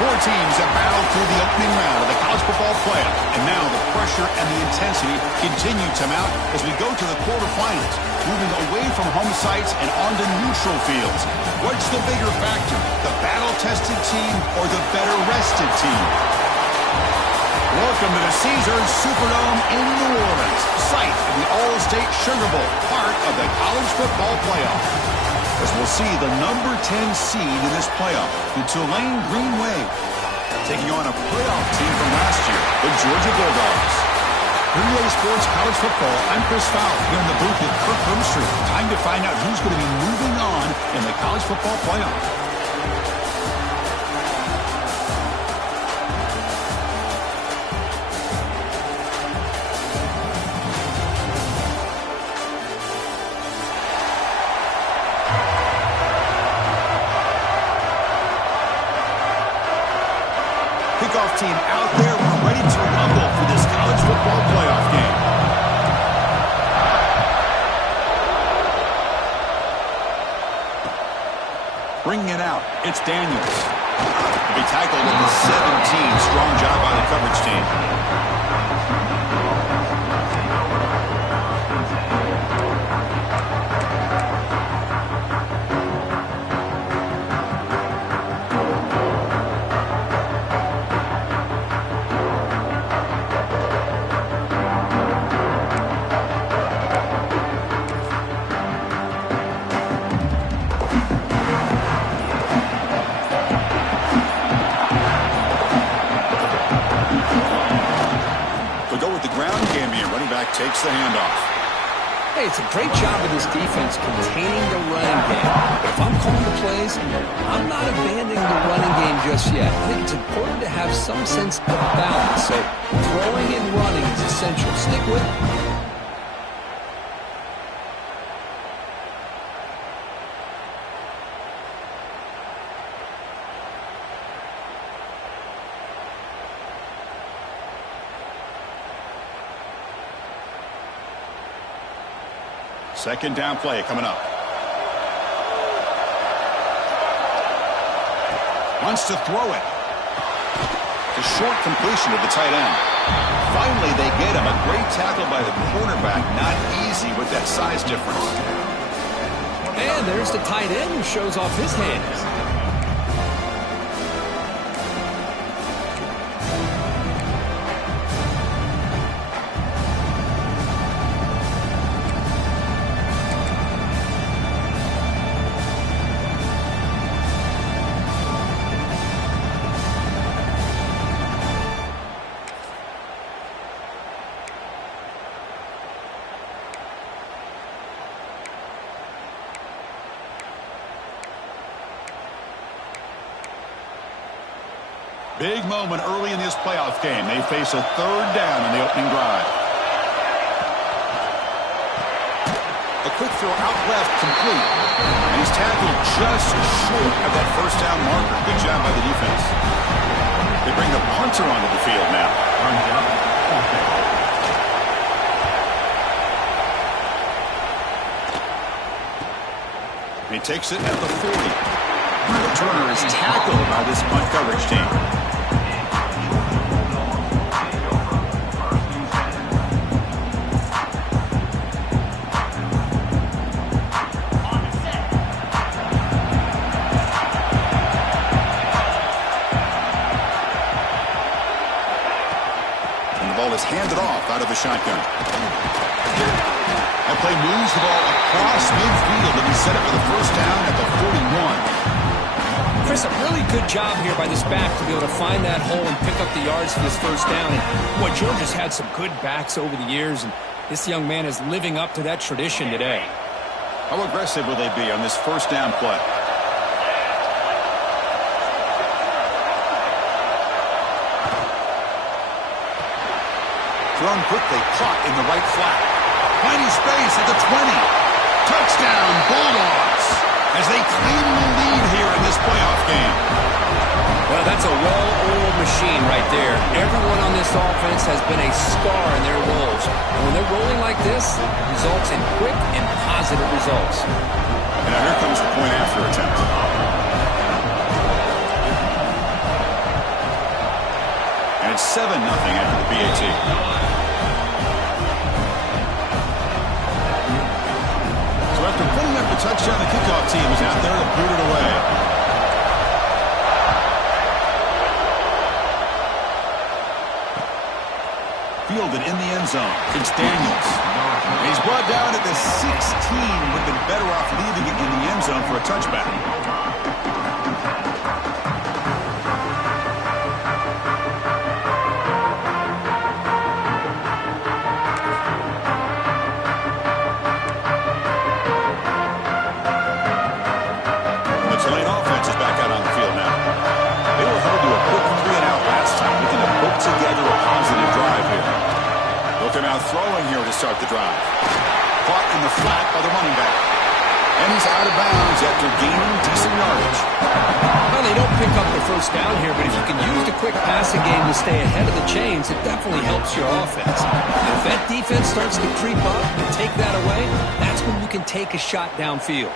Four teams have battled through the opening round of the college football playoff, and now the pressure and the intensity continue to mount as we go to the quarterfinals, moving away from home sites and onto neutral fields. What's the bigger factor, the battle-tested team or the better-rested team? Welcome to the Caesars Superdome in New Orleans, site of the All-State Sugar Bowl, part of the college football playoff. As we'll see the number 10 seed in this playoff, the Tulane Green Wave, taking on a playoff team from last year, the Georgia Bulldogs. For EA Sports College Football, I'm Chris Fowler here in the booth with Kirk Herbstreit. Time to find out who's going to be moving on in the college football playoff. Kickoff team out there. We're ready to rumble for this college football playoff game. Bringing it out, it's Daniels. He'll be tackled at the 17. Strong job by the coverage team. Takes the handoff. Hey, it's a great job of this defense containing the running game. If I'm calling the plays, I'm not abandoning the running game just yet. I think it's important to have some sense of balance. So throwing and running is essential. Stick with it. Second down play coming up. Wants to throw it. A short completion to the tight end. Finally, they get him. A great tackle by the quarterback. Not easy with that size difference. And there's the tight end who shows off his hands. Big moment early in this playoff game. They face a third down in the opening drive. A quick throw out left, complete. And he's tackled just short of that first down marker. Good job by the defense. They bring the punter onto the field now. And he takes it at the 40. The returner is tackled by this punt coverage team. Handed off out of the shotgun. That play moves the ball across midfield and he set it for the first down at the 41. Chris, a really good job here by this back to be able to find that hole and pick up the yards for this first down. And boy, Georgia's had some good backs over the years, and this young man is living up to that tradition today. How aggressive will they be on this first down play? Thrown quickly, caught in the right flat. Finding space at the 20. Touchdown, Bulldogs, as they claim the lead here in this playoff game. Well, that's a well-oiled machine right there. Everyone on this offense has been a star in their roles. And when they're rolling like this, it results in quick and positive results. And now here comes the point after attempt. after the PAT. So after putting up the touchdown, the kickoff team is out there to boot it away. Fielded in the end zone. It's Daniels. He's brought down at the 16. Would have been better off leaving it in the end zone for a touchback. The Tulane offense is back out on the field now. They were held to a quick 3-and-out last time, looking to put together a positive drive here. Looking out throwing here to start the drive. Caught in the flat by the running back. And he's out of bounds after gaining decent yardage. Well, they don't pick up the first down here, but if you can use the quick passing game to stay ahead of the chains, it definitely helps your offense. And if that defense starts to creep up and take that away, that's when you can take a shot downfield.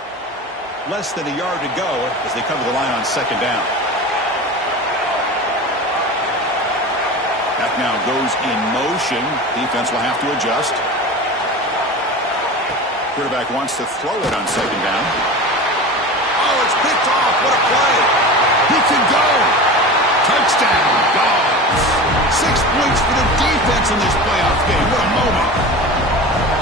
Less than a yard to go as they cover the line on second down. That now goes in motion. Defense will have to adjust. Quarterback wants to throw it on second down. Oh, it's picked off. What a play. He can go. Touchdown, Dogs. 6 points for the defense in this playoff game. What a moment.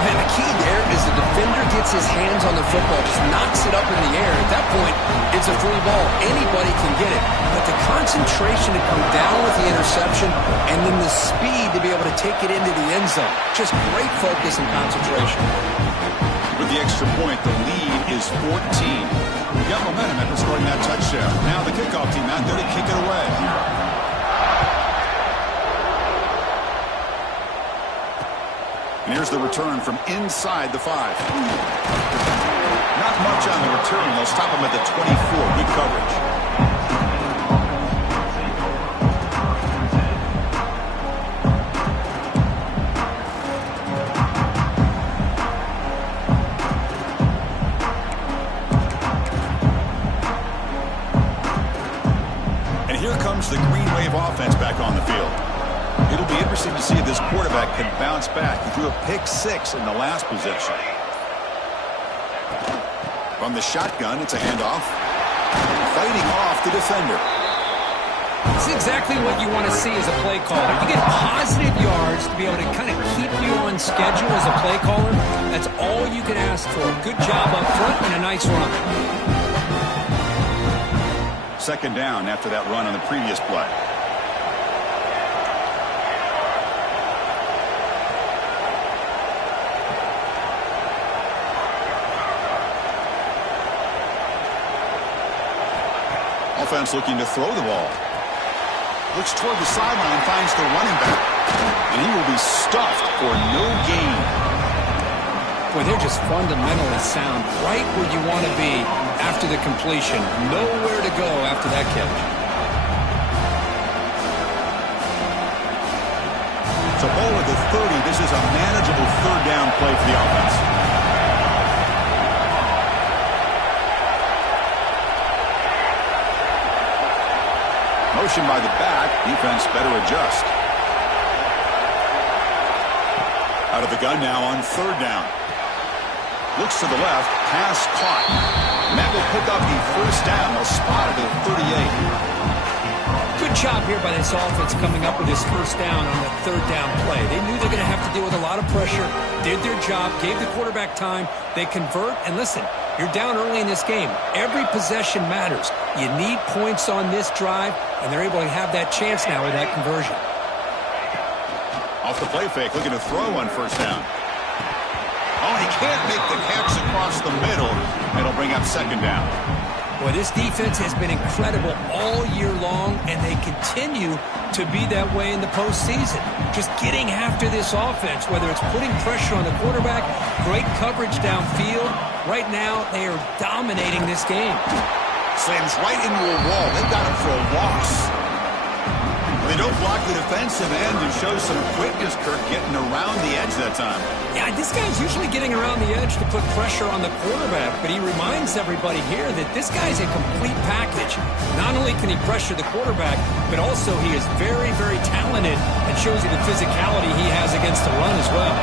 And the key there is the defender gets his hands on the football, just knocks it up in the air. At that point, it's a free ball. Anybody can get it. But the concentration to come down with the interception and then the speed to be able to take it into the end zone. Just great focus and concentration. With the extra point, the lead is 14. We got momentum after scoring that touchdown. Now the kickoff team out there to kick it away. And here's the return from inside the 5. Not much on the return. They'll stop him at the 24. Good coverage. And here comes the Green Wave offense back on the field. It'll be interesting to see if this quarterback can bounce back. He threw a pick-6 in the last possession. From the shotgun, it's a handoff. Fighting off the defender. It's exactly what you want to see as a play caller. You get positive yards to be able to kind of keep you on schedule as a play caller. That's all you can ask for. Good job up front and a nice run. Second down after that run on the previous play. Offense looking to throw the ball. Looks toward the sideline, finds the running back. And he will be stuffed for no gain. Boy, they're just fundamentally sound. Right where you want to be after the completion. Nowhere to go after that catch. It's a ball at the 30. This is a manageable third down play for the offense. Motion by the back. Defense better adjust. Out of the gun now on third down. Looks to the left. Pass caught. And that will pick up the first down. They'll spot it at 38. Good job here by this offense coming up with this first down on that third down play. They knew they're going to have to deal with a lot of pressure. Did their job. Gave the quarterback time. They convert. And listen, you're down early in this game. Every possession matters. You need points on this drive, and they're able to have that chance now with that conversion. Off the play fake, looking to throw on first down. Oh, he can't make the catch across the middle. It'll bring up second down. Boy, this defense has been incredible all year long, and they continue to be that way in the postseason. Just getting after this offense, whether it's putting pressure on the quarterback, great coverage downfield. Right now, they are dominating this game. Slams right into a wall. They got him for a loss. They They don't block the defensive end and show some quickness, Kirk, getting around the edge that time. Yeah, this guy's usually getting around the edge to put pressure on the quarterback, but he reminds everybody here that this guy's a complete package. Not only can he pressure the quarterback, but also he is very, very talented and shows you the physicality he has against the run as well.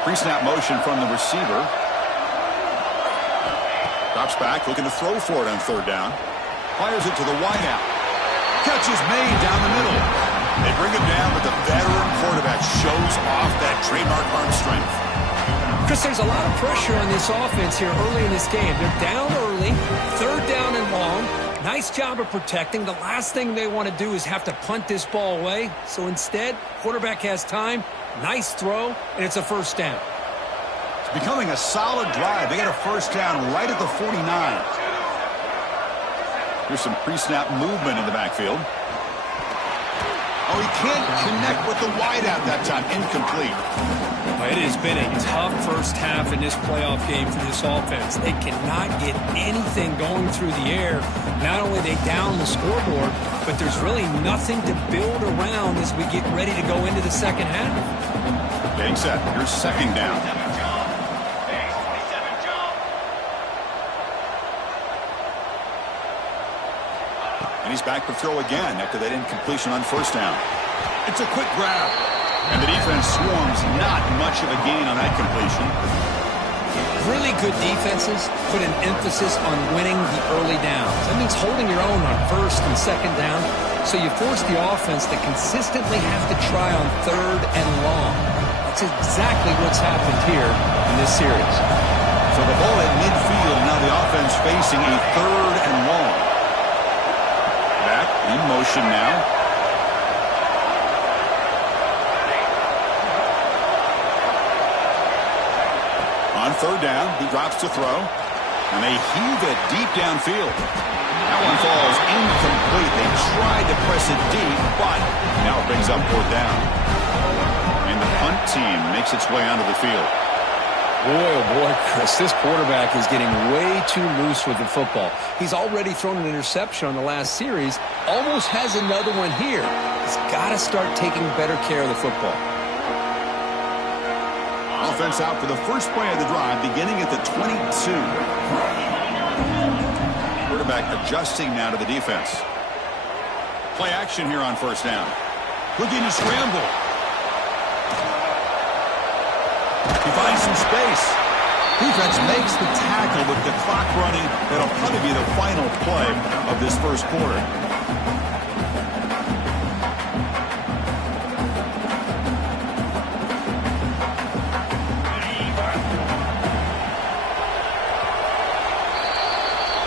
Pre-snap motion from the receiver. Drops back, looking to throw for it on third down. Fires it to the wideout. Catch is made down the middle. They bring him down, but the veteran quarterback shows off that trademark arm strength. Chris, there's a lot of pressure on this offense here early in this game. They're down early, third down and long. Nice job of protecting. The last thing they want to do is have to punt this ball away. So instead, quarterback has time. Nice throw, and it's a first down. It's becoming a solid drive. They got a first down right at the 49. Here's some pre-snap movement in the backfield. Oh, he can't connect with the wideout that time. Incomplete. It has been a tough first half in this playoff game for this offense. They cannot get anything going through the air. Not only are they down the scoreboard, but there's really nothing to build around as we get ready to go into the second half. Getting set. Here's second down. And he's back to throw again after that incompletion on first down. It's a quick grab. And the defense swarms. Not much of a gain on that completion. Really good defenses put an emphasis on winning the early downs. That means holding your own on first and second down. So you force the offense to consistently have to try on third and long. That's exactly what's happened here in this series. So the ball at midfield. Now the offense facing a third and long. Back in motion now. On third down, he drops to throw, and they heave it deep downfield. That one falls incomplete. They tried to press it deep, but now it brings up fourth down. And the punt team makes its way onto the field. Boy, oh boy, Chris, this quarterback is getting way too loose with the football. He's already thrown an interception on the last series, almost has another one here. He's got to start taking better care of the football. Offense out for the first play of the drive, beginning at the 22. Quarterback adjusting now to the defense. Play action here on first down. Looking to scramble. He finds some space. Defense makes the tackle with the clock running. That'll probably be the final play of this first quarter.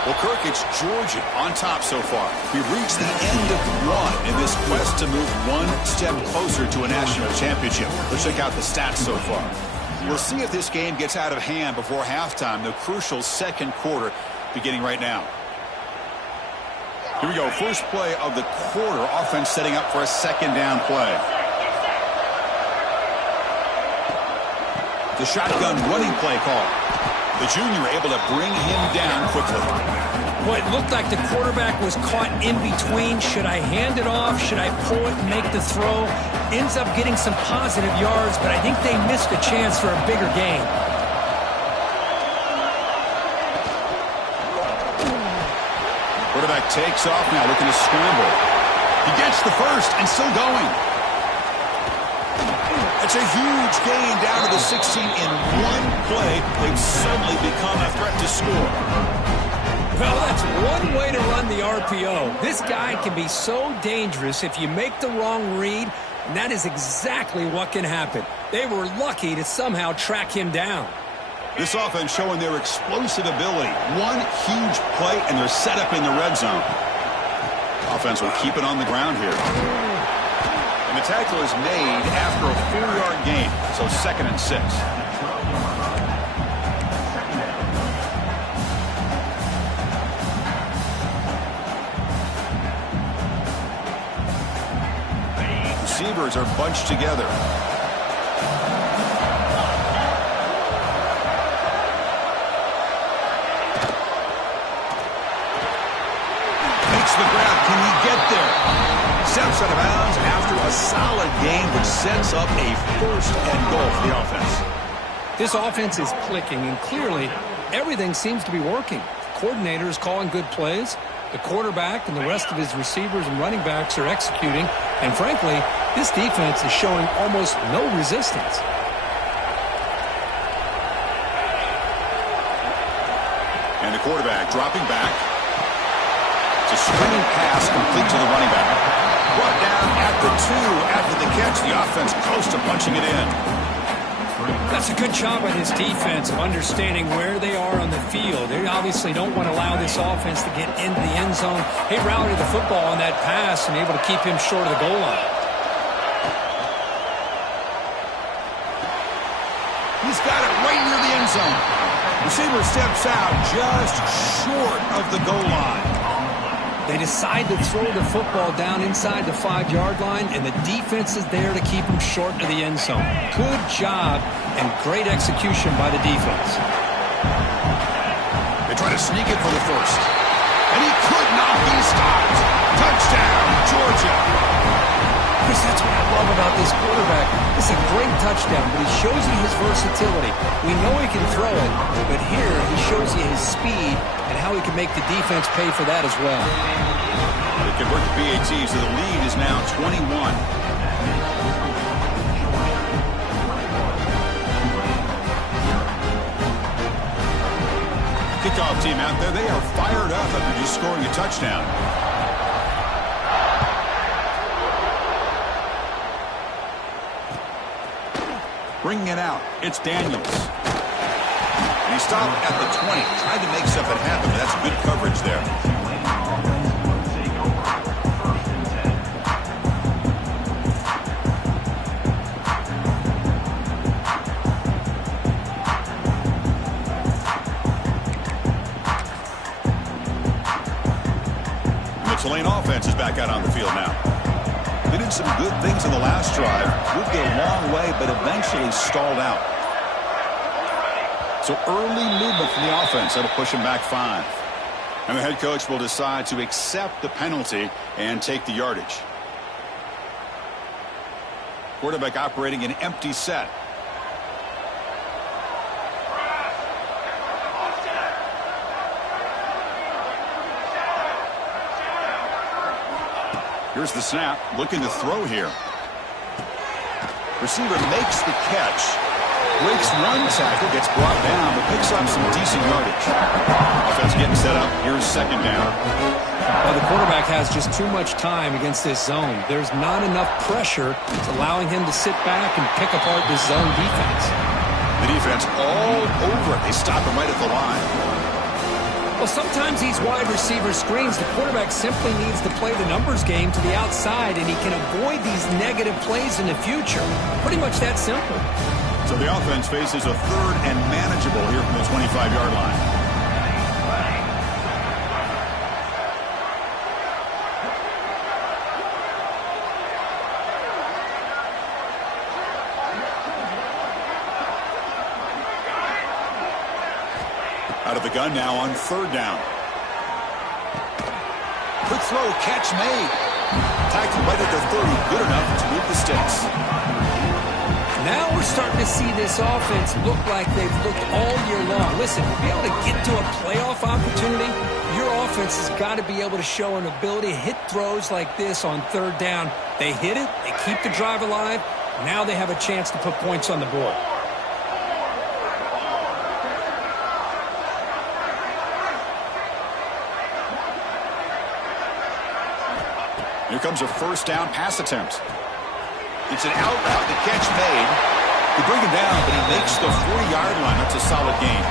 Well, Kirk, it's Georgia on top so far. We've reached the end of one in this quest to move one step closer to a national championship. Let's check out the stats so far. We'll see if this game gets out of hand before halftime, the crucial second quarter beginning right now. Here we go. First play of the quarter. Offense setting up for a second down play. The shotgun running play call. The junior able to bring him down quickly. Well, it looked like the quarterback was caught in between. Should I hand it off? Should I pull it and make the throw? Ends up getting some positive yards, but I think they missed a chance for a bigger gain. Quarterback takes off now, looking to scramble. He gets the first and still going. That's a huge gain down to the 16 in one play. They've suddenly become a threat to score. Well, that's one way to run the RPO. This guy can be so dangerous if you make the wrong read, and that is exactly what can happen. They were lucky to somehow track him down. This offense showing their explosive ability. One huge play, and they're set up in the red zone. Offense will keep it on the ground here. And the tackle is made after a 4-yard gain, so 2nd and 6. Receivers are bunched together. solid gain, which sets up a first and goal for the offense. This offense is clicking, and clearly everything seems to be working. The coordinator is calling good plays. The quarterback and the rest of his receivers and running backs are executing. And frankly, this defense is showing almost no resistance. And the quarterback dropping back. It's a screen pass complete to the running back. Brought down at the 2 after the catch. The offense close to punching it in. That's a good job by this defense of understanding where they are on the field. They obviously don't want to allow this offense to get into the end zone. He routed the football on that pass and able to keep him short of the goal line. He's got it right near the end zone. Receiver steps out just short of the goal line. They decide to throw the football down inside the 5-yard line, and the defense is there to keep him short of the end zone. Good job and great execution by the defense. They try to sneak it for the first. And he could not be stopped. Touchdown, Georgia. Chris, that's what I love about this quarterback. It's a great touchdown, but he shows you his versatility. We know he can throw it, but here he shows you his speed and how he can make the defense pay for that as well. They convert the PAT, so the lead is now 21. Kickoff team out there, they are fired up after just scoring a touchdown. Bringing it out, it's Daniels. And he stopped at the 20, tried to make something happen, but that's good coverage there. And the Tulane offense is back out on the field now. They did some good things in the last drive. Moved it a long way, but eventually stalled out. So early movement from the offense. That'll push him back 5. And the head coach will decide to accept the penalty and take the yardage. Quarterback operating an empty set. Here's the snap, looking to throw here. Receiver makes the catch, breaks one tackle, gets brought down, but picks up some decent yardage. Offense getting set up. Here's second down. Well, the quarterback has just too much time against this zone. There's not enough pressure allowing him to sit back and pick apart this zone defense. The defense all over it. They stop him right at the line. Well, sometimes these wide receiver screens, the quarterback simply needs to play the numbers game to the outside, and he can avoid these negative plays in the future. Pretty much that simple. So the offense faces a third and manageable here from the 25-yard line. Out of the gun now on third down. Quick throw, catch made. Tackled right at the 30, good enough to move the sticks. Now we're starting to see this offense look like they've looked all year long. Listen, to be able to get to a playoff opportunity, your offense has got to be able to show an ability to hit throws like this on third down. They hit it, they keep the drive alive. Now they have a chance to put points on the board. Here comes a first down pass attempt. It's an out route, the catch made. They bring him down, but he makes the 40-yard line. That's a solid gain.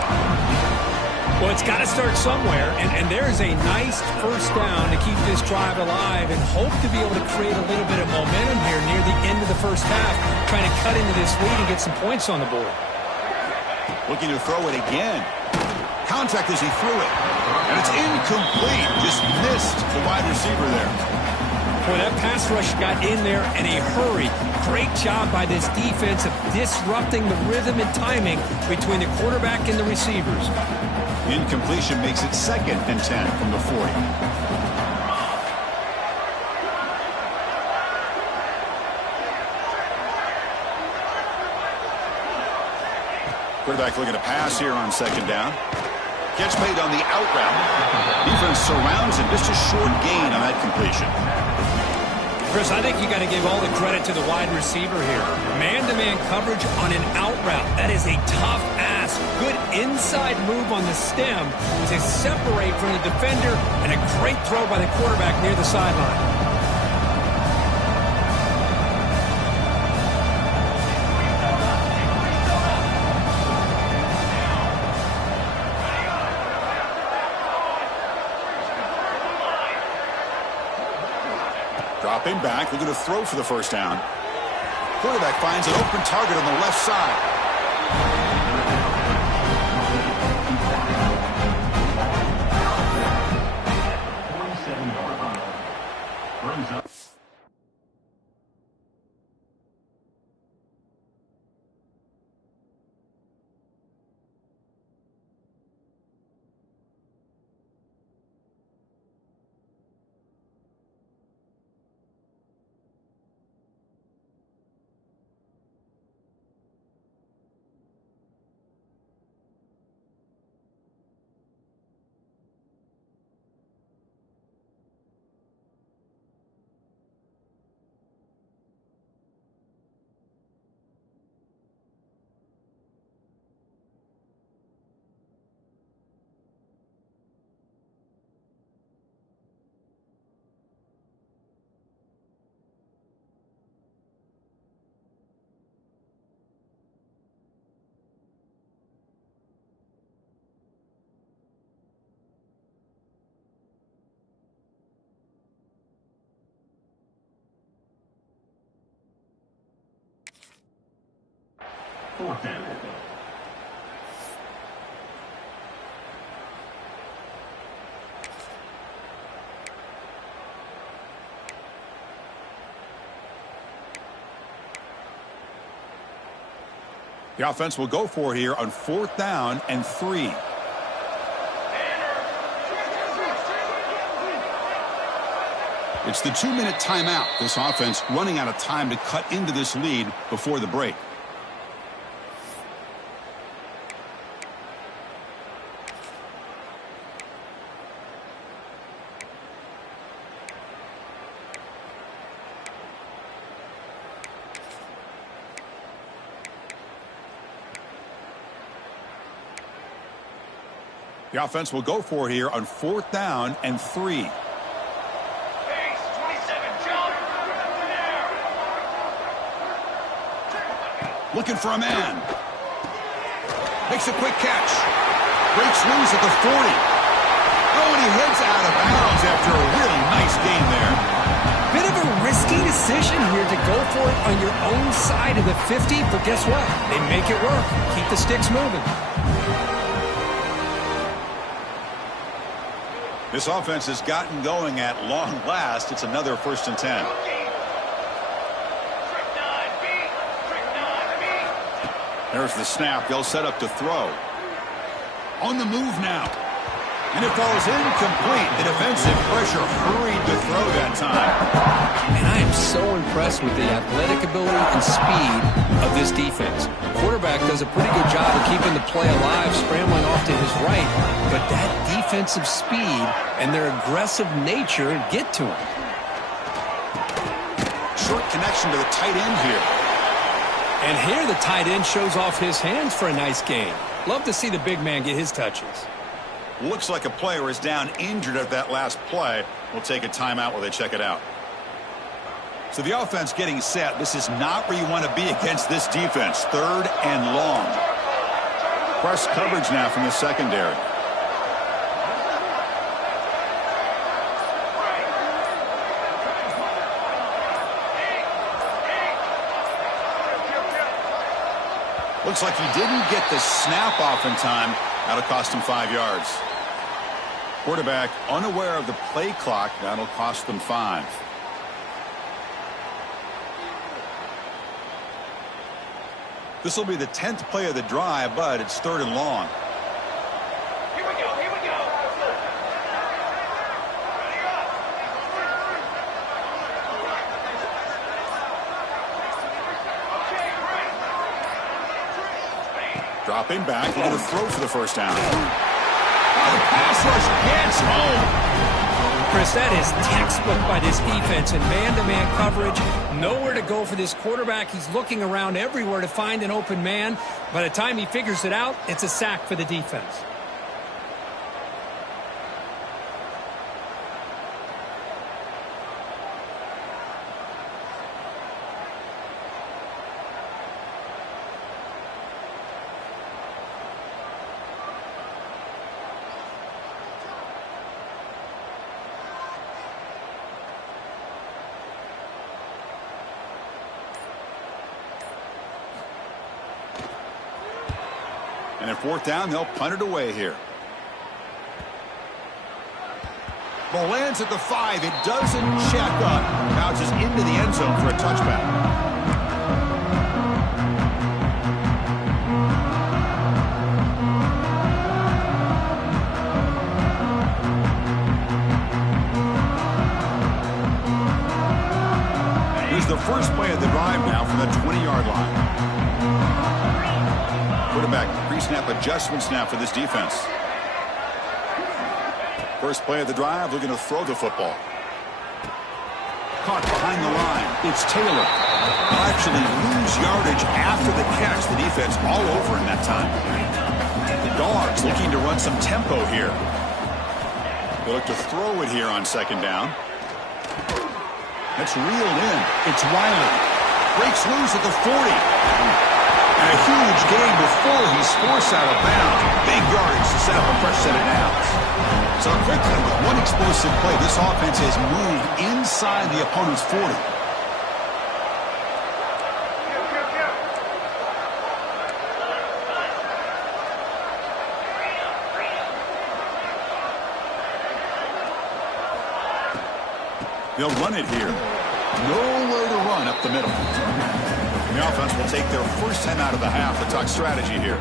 Well, it's got to start somewhere, and there's a nice first down to keep this drive alive and hope to be able to create a little bit of momentum here near the end of the first half, trying to cut into this lead and get some points on the board. Looking to throw it again. Contact as he threw it. And it's incomplete. Just missed the wide receiver there. Boy, that pass rush got in there in a hurry. Great job by this defense of disrupting the rhythm and timing between the quarterback and the receivers. Incompletion makes it second and 10 from the 40. Quarterback looking to pass here on second down. Catch made on the out route. Defense surrounds him. Just a short gain on that completion. Chris, I think you got to give all the credit to the wide receiver here. Man-to-man coverage on an out route. That is a tough ask. Good inside move on the stem to separate from the defender, and a great throw by the quarterback near the sideline. Dropping back, looking to throw for the first down. Quarterback finds an open target on the left side. Fourth down. The offense will go for it here on 4th down and 3. It's the 2-minute timeout. This offense running out of time to cut into this lead before the break. The offense will go for it here on 4th down and 3. Looking for a man. Makes a quick catch. Breaks loose at the 40. Oh, and he heads out of bounds after a really nice gain there. Bit of a risky decision here to go for it on your own side of the 50, but guess what? They make it work. Keep the sticks moving. This offense has gotten going at long last. It's another 1st and 10. There's the snap. They'll set up to throw. On the move now. And it falls incomplete. The defensive pressure hurried to throw that time. And I am so impressed with the athletic ability and speed of this defense. Quarterback does a pretty good job of keeping the play alive, scrambling off to his right. But that defensive speed and their aggressive nature get to him. Short connection to the tight end here. And here the tight end shows off his hands for a nice gain. Love to see the big man get his touches. Looks like a player is down injured at that last play. We'll take a timeout while they check it out. So the offense getting set. This is not where you want to be against this defense. 3rd and long. Press coverage now from the secondary. Looks like he didn't get the snap off in time. That'll cost him 5 yards. Quarterback unaware of the play clock. That'll cost them 5. This will be the 10th play of the drive, but it's 3rd and long. Here we go. Dropping back, looking to throw for the first down. Oh, the pass rush gets home. Chris, that is textbook by this defense in man-to-man coverage. Nowhere to go for this quarterback. He's looking around everywhere to find an open man. By the time he figures it out, it's a sack for the defense. And at fourth down, they'll punt it away here. Ball lands at the 5. It doesn't check up. Bounces into the end zone for a touchback. Here's the first play of the drive now from the 20-yard line. Quarterback pre-snap adjustments now for this defense. First play of the drive, looking to throw the football. Caught behind the line. It's Taylor. They'll actually lose yardage after the catch. The defense all over in that time. The Dogs looking to run some tempo here. They look to throw it here on second down. That's reeled in. It's Wiley. Breaks loose at the 40. And a huge gain before he's forced out of bounds. Big yardage to set up a fresh set of downs. So quickly, with one explosive play, this offense has moved inside the opponent's 40. They'll run it here. Nowhere to run up the middle. The offense will take their first time out of the half to talk strategy here.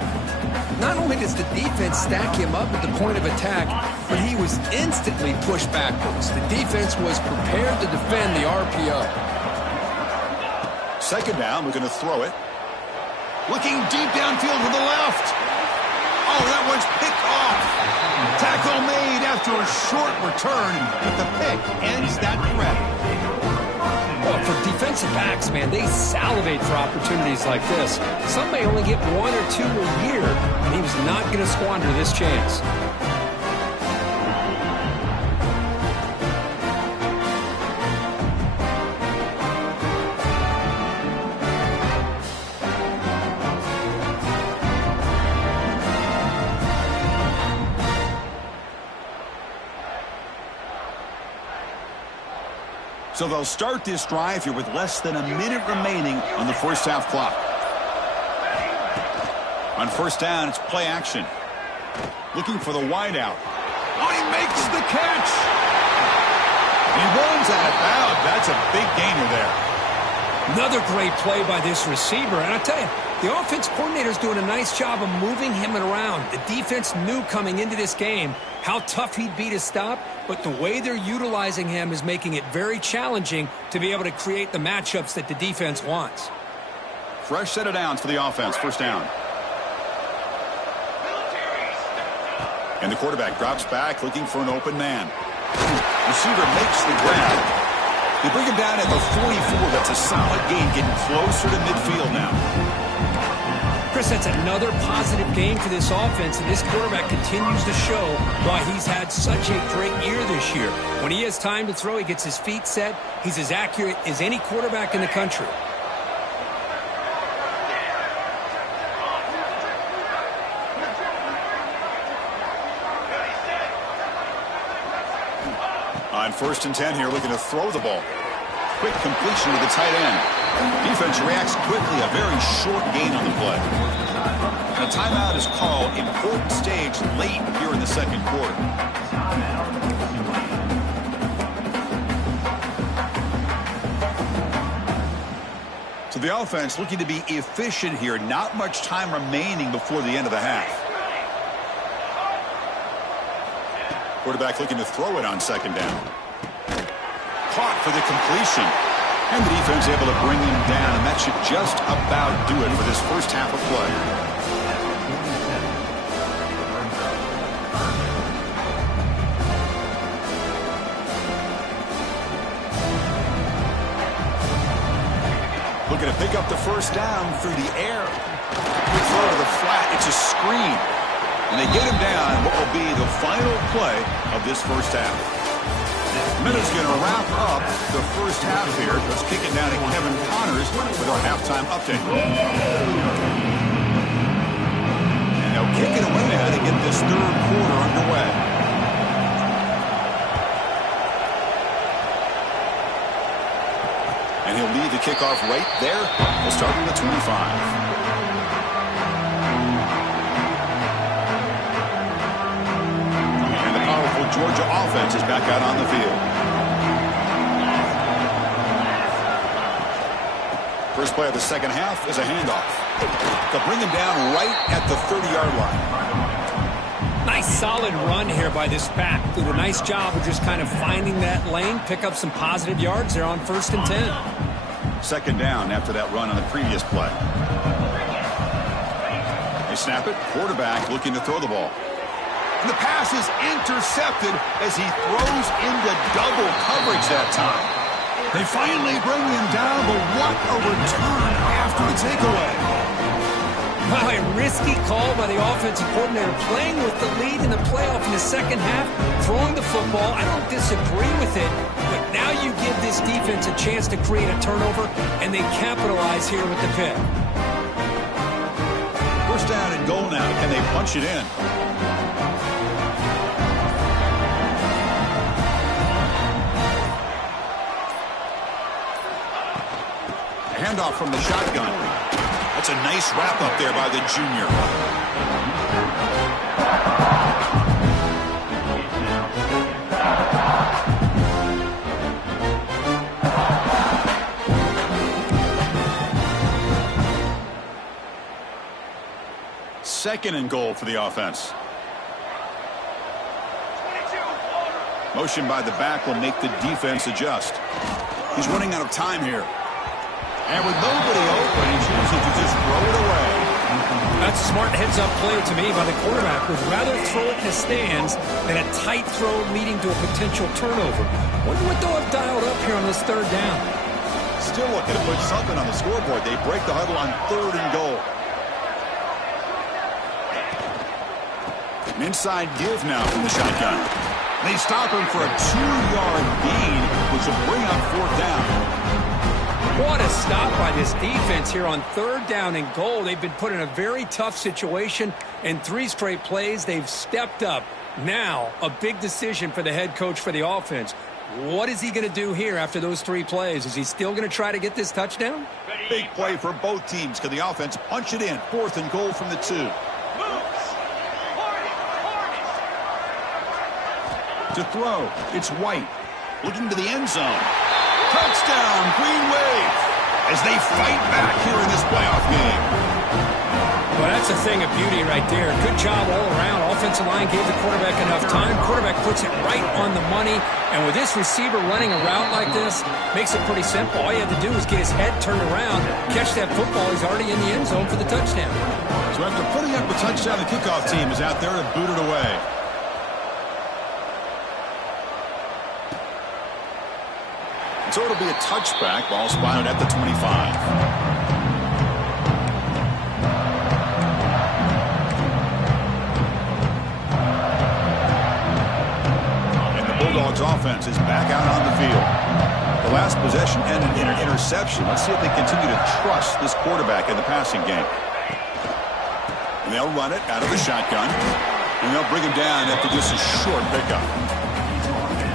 Not only does the defense stack him up at the point of attack, but he was instantly pushed backwards. The defense was prepared to defend the RPO. Second down, we're going to throw it. Looking deep downfield to the left. Oh, that one's picked off. Tackle made after a short return, but the pick ends that threat. Well, for defensive backs, man, they salivate for opportunities like this. Some may only get 1 or 2 a year, and he was not going to squander this chance. So they'll start this drive here with less than a minute remaining on the first half clock. On first down, it's play action. Looking for the wideout. Oh, he makes the catch. He runs out of bounds. That's a big gainer there. Another great play by this receiver. And I tell you, the offense coordinator's doing a nice job of moving him around. The defense knew coming into this game how tough he'd be to stop, but the way they're utilizing him is making it very challenging to be able to create the matchups that the defense wants. Fresh set of downs for the offense. First down. And the quarterback drops back, looking for an open man. Receiver makes the grab. They bring him down at the 44. That's a solid gain, getting closer to midfield now. Chris, that's another positive game for this offense, and this quarterback continues to show why he's had such a great year this year. When he has time to throw, he gets his feet set. He's as accurate as any quarterback in the country. On first and 10 here, looking to throw the ball. Quick completion to the tight end. Defense reacts quickly, a very short gain on the play. And a timeout is called. Important stage late here in the second quarter. So the offense looking to be efficient here. Not much time remaining before the end of the half. Quarterback looking to throw it on second down. Caught for the completion. And the defense able to bring him down. And that should just about do it for this first half of play. first down through the air. Quick throw to the flat. It's a screen. And they get him down what will be the final play of this first half. Minute's going to wrap up the first half here. Let's kick it down to Kevin Connors with our halftime update. And they'll kick it away now to get this third quarter underway. And he'll lead the kickoff right there. We'll start at the 25. Georgia offense is back out on the field. First play of the second half is a handoff. They'll bring him down right at the 30-yard line. Nice solid run here by this back. Did a nice job of just kind of finding that lane, pick up some positive yards there on 1st and 10. Second down after that run on the previous play. They snap it. Quarterback looking to throw the ball. And the pass is intercepted as he throws into double coverage that time. They finally bring him down, but what a return after the takeaway. Wow, a risky call by the offensive coordinator, playing with the lead in the playoff in the second half, throwing the football. I don't disagree with it, but now you give this defense a chance to create a turnover, and they capitalize here with the pick. First down and goal now. Can they punch it in? Handoff from the shotgun. That's a nice wrap up there by the junior. Second and goal for the offense. Motion by the back will make the defense adjust. He's running out of time here. And with nobody open, he chooses to just throw it away. That's a smart heads-up play to me by the quarterback. Would rather throw it in the stands than a tight throw leading to a potential turnover. Wonder what they'll have dialed up here on this third down. Still looking to put something on the scoreboard. They break the huddle on 3rd and goal. An inside give now from the shotgun. They stop him for a 2-yard gain, which will bring up 4th down. What a stop by this defense here on 3rd down and goal. They've been put in a very tough situation. In 3 straight plays, they've stepped up. Now, a big decision for the head coach for the offense. What is he going to do here after those 3 plays? Is he still going to try to get this touchdown? Big play for both teams. Can the offense punch it in? 4th and goal from the 2. To throw, it's White. Looking to the end zone. Touchdown, Green Wave, as they fight back here in this playoff game. Well, that's a thing of beauty right there. Good job all around. Offensive line gave the quarterback enough time. Quarterback puts it right on the money. And with this receiver running a route like this, makes it pretty simple. All you have to do is get his head turned around, catch that football. He's already in the end zone for the touchdown. So after putting up a touchdown, the kickoff team is out there to boot it away. So it'll be a touchback. Ball spotted at the 25. And the Bulldogs offense is back out on the field. The last possession ended in an interception. Let's see if they continue to trust this quarterback in the passing game. And they'll run it out of the shotgun. And they'll bring him down after just a short pickup.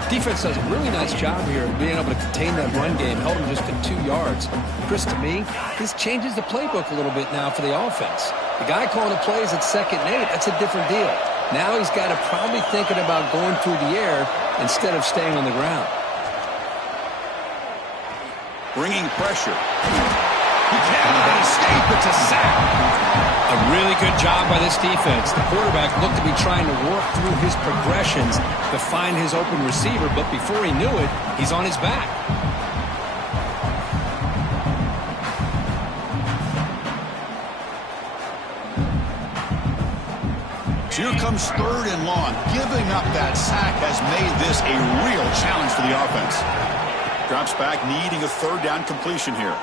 Defense does a really nice job here of being able to contain that run game, held him just to 2 yards. Chris, to me, this changes the playbook a little bit now for the offense. The guy calling the plays at 2nd and 8, that's a different deal. Now he's got to probably thinking about going through the air instead of staying on the ground. Bringing pressure. He cannot escape. It's a sack. A really good job by this defense. The quarterback looked to be trying to work through his progressions to find his open receiver, but before he knew it, he's on his back. So here comes 3rd and long. Giving up that sack has made this a real challenge for the offense. Drops back, needing a 3rd down completion here.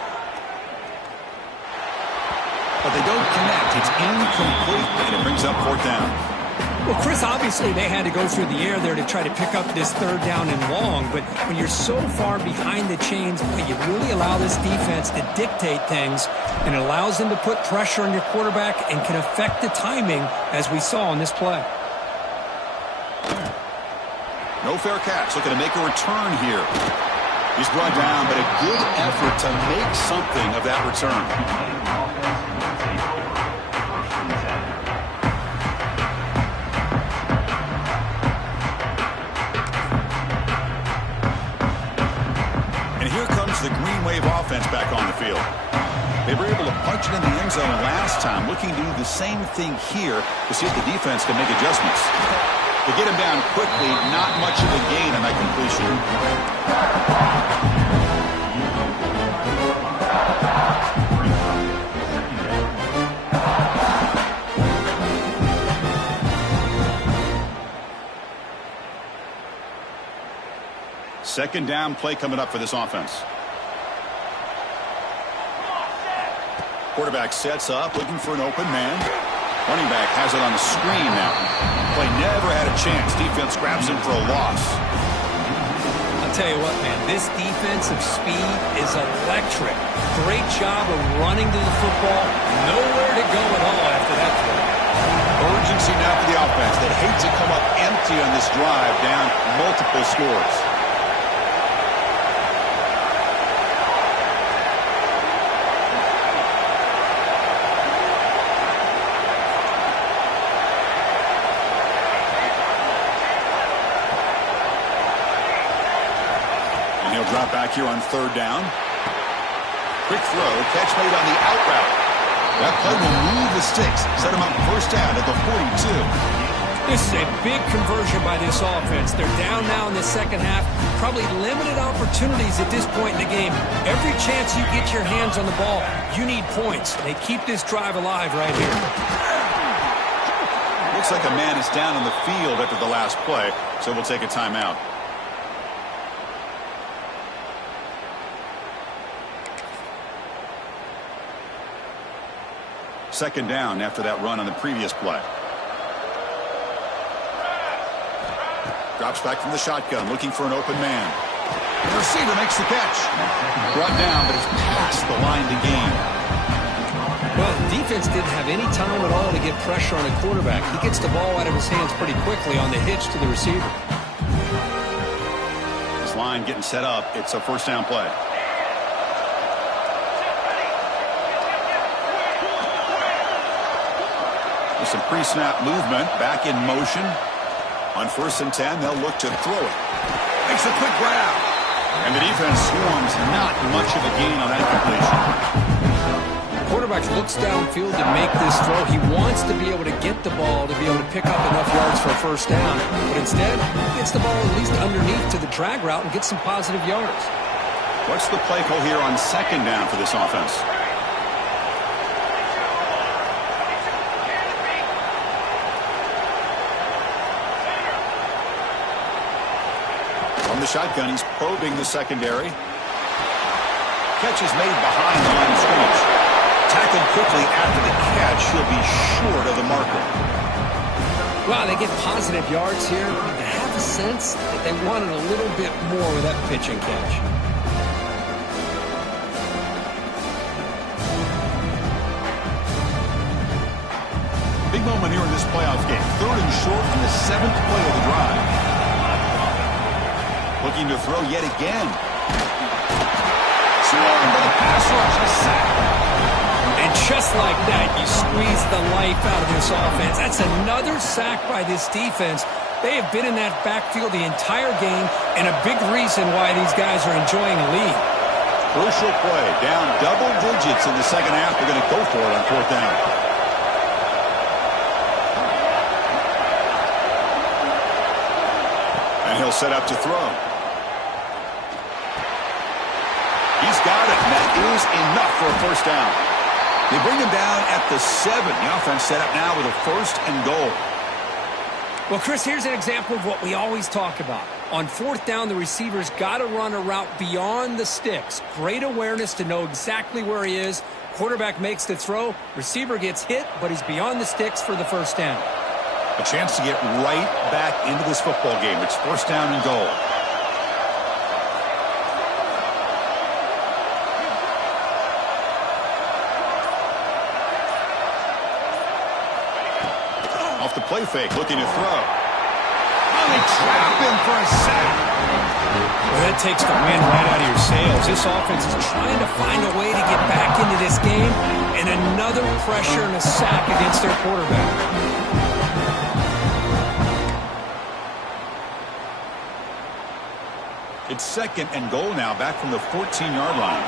but they don't connect. It's incomplete, and it brings up fourth down. Well, Chris, obviously they had to go through the air there to try to pick up this third down and long, but when you're so far behind the chains, you really allow this defense to dictate things, and it allows them to put pressure on your quarterback and can affect the timing, as we saw in this play. No fair catch. Looking to make a return here. He's brought down, but a good effort to make something of that return. And here comes the Green Wave offense back on the field. They were able to punch it in the end zone last time, looking to do the same thing here to see if the defense can make adjustments. To get him down quickly, not much of a gain on that completion. Second down play coming up for this offense. Quarterback sets up, looking for an open man. Running back has it on the screen now. Play never had a chance. Defense grabs him for a loss. I'll tell you what, man, this defensive speed is electric. Great job of running to the football. Nowhere to go at all after that play. Urgency now for the offense. They hate to come up empty on this drive, down multiple scores. Drop back here on third down. Quick throw, catch made on the out route. That play will move the sticks, set them up first down at the 42. This is a big conversion by this offense. They're down now in the second half. Probably limited opportunities at this point in the game. Every chance you get your hands on the ball, you need points. They keep this drive alive right here. Looks like a man is down on the field after the last play, so we'll take a timeout. Second down after that run on the previous play. Drops back from the shotgun, looking for an open man. The receiver makes the catch. Brought down, but it's past the line to gain. Well, the defense didn't have any time at all to get pressure on a quarterback. He gets the ball out of his hands pretty quickly on the hitch to the receiver. This line getting set up. It's a first down play. Some pre-snap movement, back in motion. On 1st and 10, they'll look to throw it. Makes a quick grab. And the defense swarms, not much of a gain on that completion. The quarterback looks downfield to make this throw. He wants to be able to get the ball to be able to pick up enough yards for a first down. But instead, he gets the ball at least underneath to the drag route and gets some positive yards. What's the play call here on second down for this offense? From the shotgun, he's probing the secondary. Catch is made behind the line of scrimmage. Tackled quickly after the catch. He'll be short of the marker. Wow, they get positive yards here. I have a sense that they wanted a little bit more with that pitch and catch. Big moment here in this playoff game. Third and short on the 7th play of the drive. Looking to throw yet again. Swarmed by the pass rush, a sack. And just like that, you squeeze the life out of this offense. That's another sack by this defense. They have been in that backfield the entire game, and a big reason why these guys are enjoying the lead. Crucial play. Down double digits in the second half. They're going to go for it on fourth down. And he'll set up to throw. He's got it, and that is enough for a first down. They bring him down at the 7. The offense set up now with a first and goal. Well, Chris, here's an example of what we always talk about. On fourth down, the receiver's got to run a route beyond the sticks. Great awareness to know exactly where he is Quarterback makes the throw. Receiver gets hit, but he's beyond the sticks for the first down. A chance to get right back into this football game. It's first down and goal. Off the play fake, looking to throw. Oh, they trap him for a sack. Well, that takes the wind right out of your sails. This offense is trying to find a way to get back into this game, and another pressure and a sack against their quarterback. It's second and goal now, back from the 14-yard line.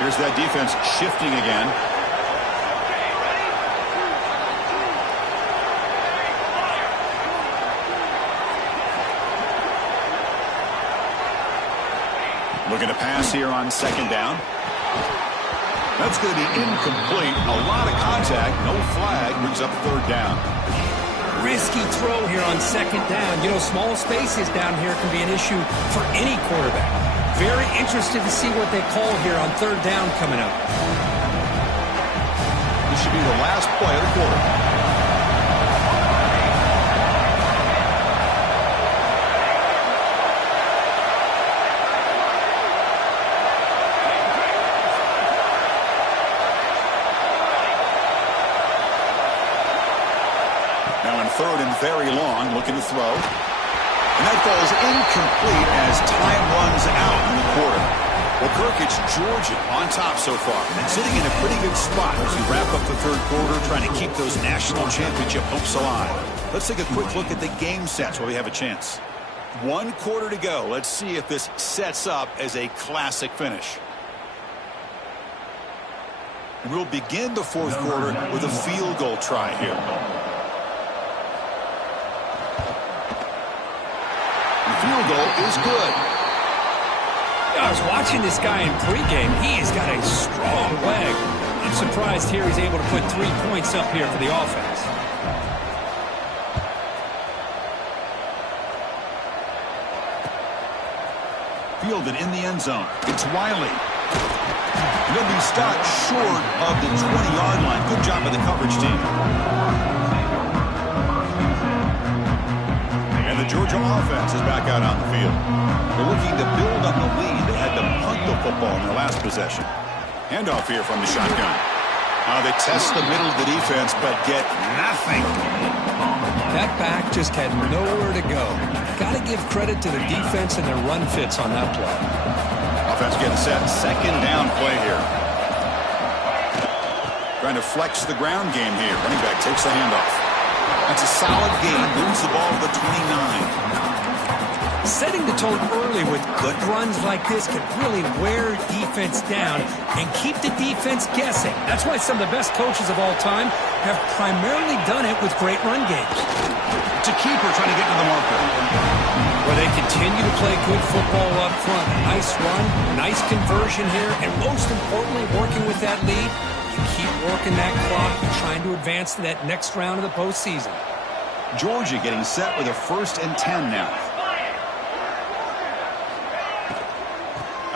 Here's that defense shifting again. Looking to pass here on second down. That's going to be incomplete. A lot of contact. No flag. Brings up third down. Risky throw here on second down. You know, small spaces down here can be an issue for any quarterback. Very interested to see what they call here on third down coming up. This should be the last play of the quarter. Third and very long, looking to throw. And that falls incomplete as time runs out in the quarter. Well, Kirk, it's Georgia on top so far, and sitting in a pretty good spot as you wrap up the third quarter, trying to keep those national championship hopes alive. Let's take a quick look at the game sets while we have a chance. 1 quarter to go. Let's see if this sets up as a classic finish. And we'll begin the fourth quarter with a field goal try here. Field goal is good. I was watching this guy in pregame. He has got a strong leg. I'm surprised here he's able to put 3 points up here for the offense. Fielded in the end zone. It's Wiley. He'll be stopped short of the 20-yard line. Good job by the coverage team. The Georgia offense is back out on the field. They're looking to build on the lead. They had to punt the football in their last possession. Handoff here from the shotgun. They test the middle of the defense, but get nothing. That back just had nowhere to go. Got to give credit to the defense and their run fits on that play. Offense getting set. Second down play here. Trying to flex the ground game here. Running back takes the handoff. That's a solid gain. Moves the ball to the 29. Setting the tone early with good runs like this can really wear defense down and keep the defense guessing. That's why some of the best coaches of all time have primarily done it with great run games. It's a keeper trying to get to the marker. Where they continue to play good football up front. Nice run, nice conversion here, and most importantly, working with that lead. You keep working that clock. You're trying to advance to that next round of the postseason. Georgia getting set with a 1st and 10 now.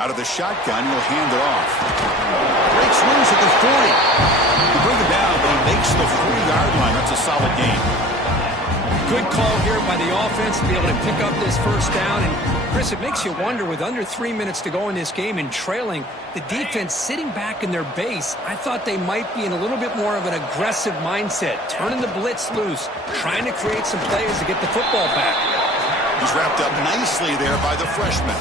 Out of the shotgun, he'll hand it off. Breaks loose at the 40. He bring it down, but he makes the 40-yard line. That's a solid gain. Good call here by the offense to be able to pick up this first down. And, Chris, it makes you wonder, with under 3 minutes to go in this game and trailing, the defense sitting back in their base, I thought they might be in a little bit more of an aggressive mindset, turning the blitz loose, trying to create some plays to get the football back. He's wrapped up nicely there by the freshman.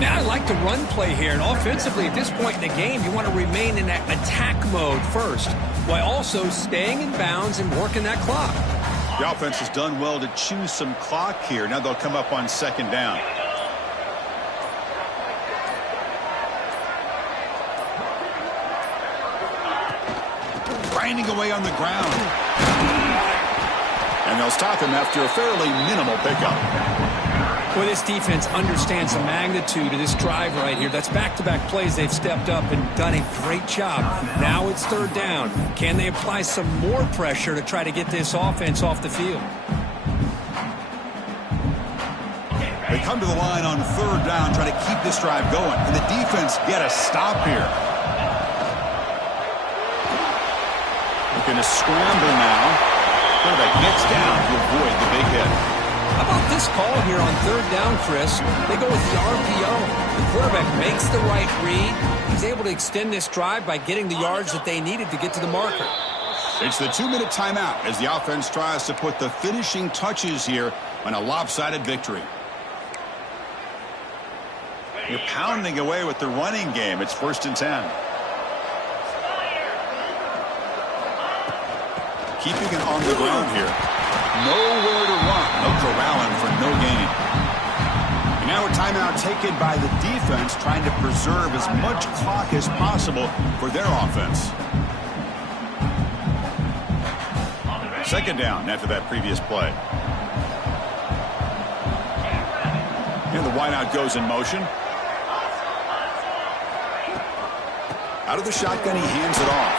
Now, I like the run play here, and offensively at this point in the game, you want to remain in that attack mode first, while also staying in bounds and working that clock. The offense has done well to choose some clock here. Now they'll come up on second down. Grinding away on the ground. And they'll stop him after a fairly minimal pickup. Well, this defense understands the magnitude of this drive right here. That's back-to-back plays. They've stepped up and done a great job. Now it's third down. Can they apply some more pressure to try to get this offense off the field? They They come to the line on third down, trying to keep this drive going. Can the defense get a stop here? Looking to scramble now. Quarterback gets down to avoid the big hit. How about this call here on third down, Chris? They go with the RPO. The quarterback makes the right read. He's able to extend this drive by getting the yards that they needed to get to the marker. It's the 2-minute timeout as the offense tries to put the finishing touches here on a lopsided victory. You're pounding away with the running game. It's 1st and 10. Keeping it on the ground here. Nowhere to run. No corralling for no gain. And now a timeout taken by the defense, trying to preserve as much clock as possible for their offense. 2nd down after that previous play. And the wideout goes in motion. Out of the shotgun, he hands it off.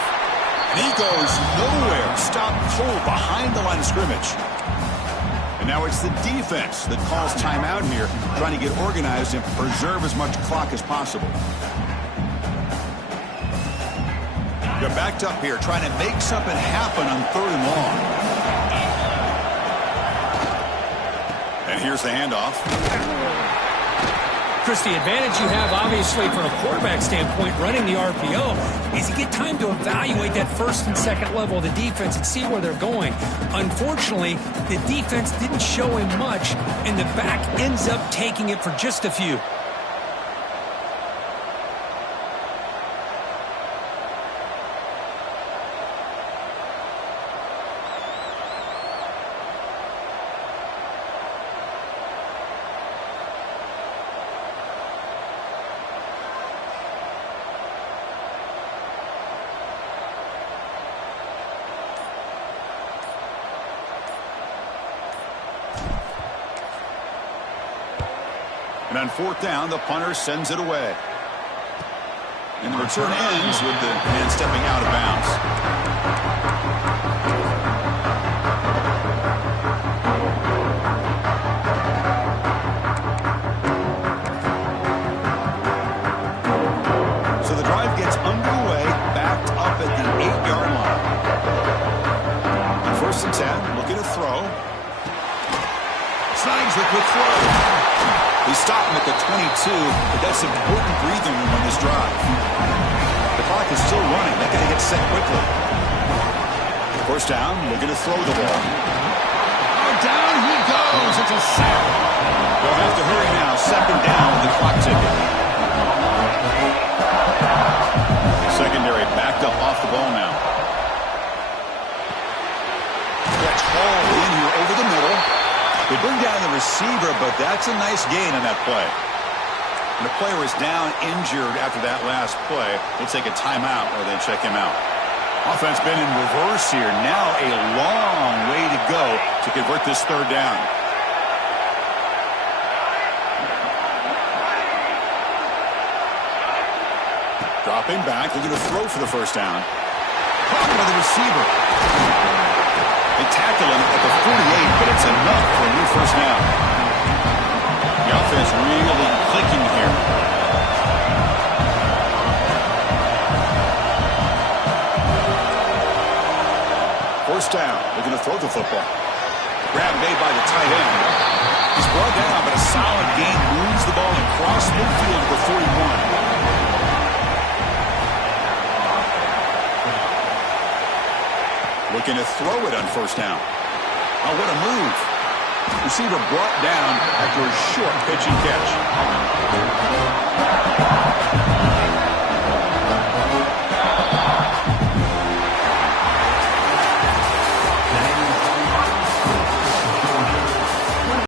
And he goes nowhere. Stop cold behind the line of scrimmage. And now it's the defense that calls timeout here, trying to get organized and preserve as much clock as possible. They're backed up here, trying to make something happen on 3rd and long. And here's the handoff. Chris, the advantage you have, obviously, from a quarterback standpoint, running the RPO, is you get time to evaluate that 1st and 2nd level of the defense and see where they're going. Unfortunately, the defense didn't show him much, and the back ends up taking it for just a few. And on 4th down, the punter sends it away. And the return ends with the man stepping out of bounds. So the drive gets underway, backed up at the 8-yard line. On 1st and 10, looking to throw. Snags the quick throw. We stop him at the 22, but that's important breathing room on this drive. The clock is still running. They're going to get set quickly. 1st down, looking to throw the ball. Oh, down he goes. It's a sack. They'll have to hurry now. 2nd down with the clock ticking. Secondary backed up off the ball now. That's hauled in here over the middle. They bring down the receiver, but that's a nice gain on that play. And the player is down injured after that last play. They'll take a timeout or they check him out. Offense been in reverse here. Now a long way to go to convert this 3rd down. Dropping back, looking to throw for the 1st down. Caught by the receiver. They tackle him at the 48, but it's enough for a new 1st down. The offense really clicking here. First down, looking to throw the football. Grab made by the tight end. He's brought down, but a solid gain moves the ball across midfield to the 41. Looking to throw it on 1st down. Oh, what a move. Receiver brought down after a short pitch and catch.